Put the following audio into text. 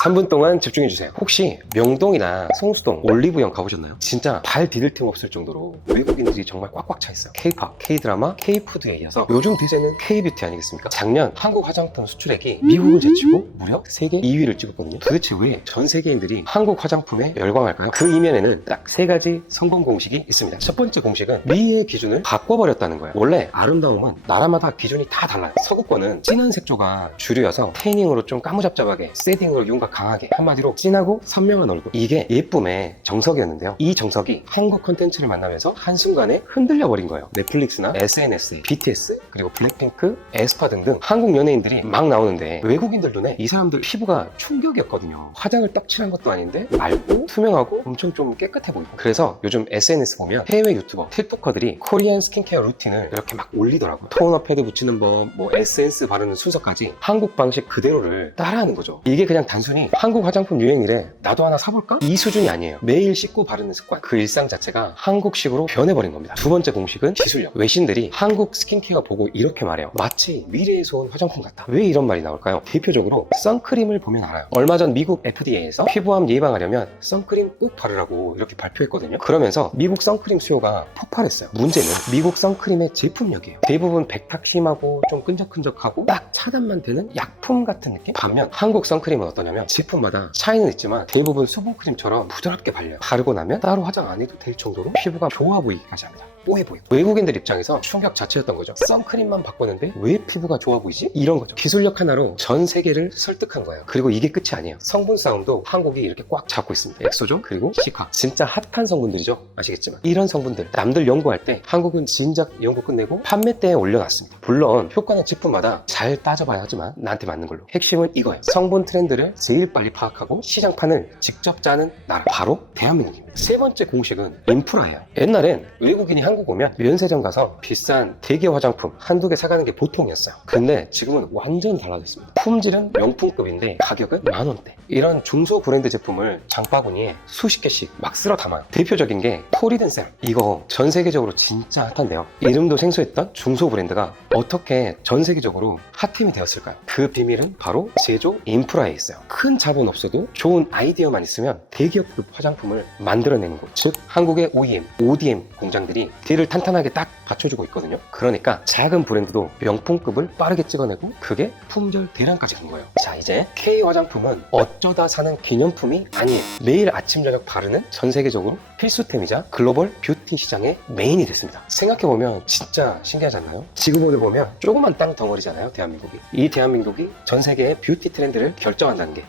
3분 동안 집중해주세요. 혹시 명동이나 성수동, 올리브영 가보셨나요? 진짜 발 디딜 틈 없을 정도로 외국인들이 정말 꽉꽉 차 있어요. K-팝, K-드라마, K-푸드에 이어서 요즘 대세는 K-뷰티 아니겠습니까? 작년 한국 화장품 수출액이 미국을 제치고 무려 세계 2위를 찍었거든요. 도대체 왜 전 세계인들이 한국 화장품에 열광할까요? 그 이면에는 딱 3가지 성공 공식이 있습니다. 첫 번째 공식은 미의 기준을 바꿔버렸다는 거예요. 원래 아름다움은 나라마다 기준이 다 달라요. 서구권은 진한 색조가 주류여서 태닝으로 좀 까무잡잡하게, 세딩으로 윤곽 강하게, 한마디로 진하고 선명한 얼굴, 이게 예쁨의 정석이었는데요. 이 정석이 한국 컨텐츠를 만나면서 한순간에 흔들려 버린 거예요. 넷플릭스나 SNS에 BTS, 그리고 블랙핑크, 에스파 등등 한국 연예인들이 막 나오는데 외국인들 눈에 이 사람들 피부가 충격이었거든요. 화장을 떡 칠한 것도 아닌데 맑고 투명하고 엄청 좀 깨끗해 보이고. 그래서 요즘 SNS 보면 해외 유튜버, 틱토커들이 코리안 스킨케어 루틴을 이렇게 막 올리더라고요. 토너 패드 붙이는 법, 뭐 에센스 바르는 순서까지 한국 방식 그대로를 따라하는 거죠. 이게 그냥 단순히 한국 화장품 유행이래, 나도 하나 사볼까? 이 수준이 아니에요. 매일 씻고 바르는 습관, 그 일상 자체가 한국식으로 변해버린 겁니다. 두 번째 공식은 기술력. 외신들이 한국 스킨케어 보고 이렇게 말해요. 마치 미래에서 온 화장품 같다. 왜 이런 말이 나올까요? 대표적으로 선크림을 보면 알아요. 얼마 전 미국 FDA에서 피부암 예방하려면 선크림 꼭 바르라고 이렇게 발표했거든요. 그러면서 미국 선크림 수요가 폭발했어요. 문제는 미국 선크림의 제품력이에요. 대부분 백탁 심하고 좀 끈적끈적하고 딱 차단만 되는 약품 같은 느낌? 반면 한국 선크림은 어떠냐면 제품마다 차이는 있지만 대부분 수분크림처럼 부드럽게 발려요. 바르고 나면 따로 화장 안 해도 될 정도로 피부가 좋아 보이기까지 합니다. 뽀해 보이고. 외국인들 입장에서 충격 자체였던 거죠. 선크림만 바꿨는데 왜 피부가 좋아 보이지? 이런 거죠. 기술력 하나로 전 세계를 설득한 거예요. 그리고 이게 끝이 아니에요. 성분 싸움도 한국이 이렇게 꽉 잡고 있습니다. 엑소존, 그리고 시카. 진짜 핫한 성분들이죠. 아시겠지만 이런 성분들 남들 연구할 때 한국은 진작 연구 끝내고 판매대에 올려놨습니다. 물론 효과는 제품마다 잘 따져봐야 하지만 나한테 맞는 걸로. 핵심은 이거예요. 성분 트렌드를 제일 빨리 파악하고 시장판을 직접 짜는 나라, 바로 대한민국입니다. 세 번째 공식은 인프라예요. 옛날엔 외국인이 한국 오면 면세점 가서 비싼 대기업 화장품 한두 개 사가는 게 보통이었어요. 근데 지금은 완전 달라졌습니다. 품질은 명품급인데 가격은 만원대. 이런 중소 브랜드 제품을 장바구니에 수십 개씩 막 쓸어 담아요. 대표적인 게 포리덴셀. 이거 전 세계적으로 진짜 핫한데요. 이름도 생소했던 중소 브랜드가 어떻게 전 세계적으로 핫템이 되었을까요? 그 비밀은 바로 제조 인프라에 있어요. 큰 자본 없어도 좋은 아이디어만 있으면 대기업급 화장품을 만들어내는 곳. 즉 한국의 OEM, ODM 공장들이 뒤를 탄탄하게 딱 받쳐주고 있거든요. 그러니까 작은 브랜드도 명품급을 빠르게 찍어내고 그게 품절 대량까지 간 거예요. 자, 이제 K 화장품은 어쩌다 사는 기념품이 아니에요. 매일 아침 저녁 바르는 전 세계적으로 필수템이자 글로벌 뷰티 시장의 메인이 됐습니다. 생각해보면 진짜 신기하지 않나요? 지구본을 보면 조그만 땅 덩어리잖아요, 대한민국이. 이 대한민국이 전 세계의 뷰티 트렌드를 결정한다는 게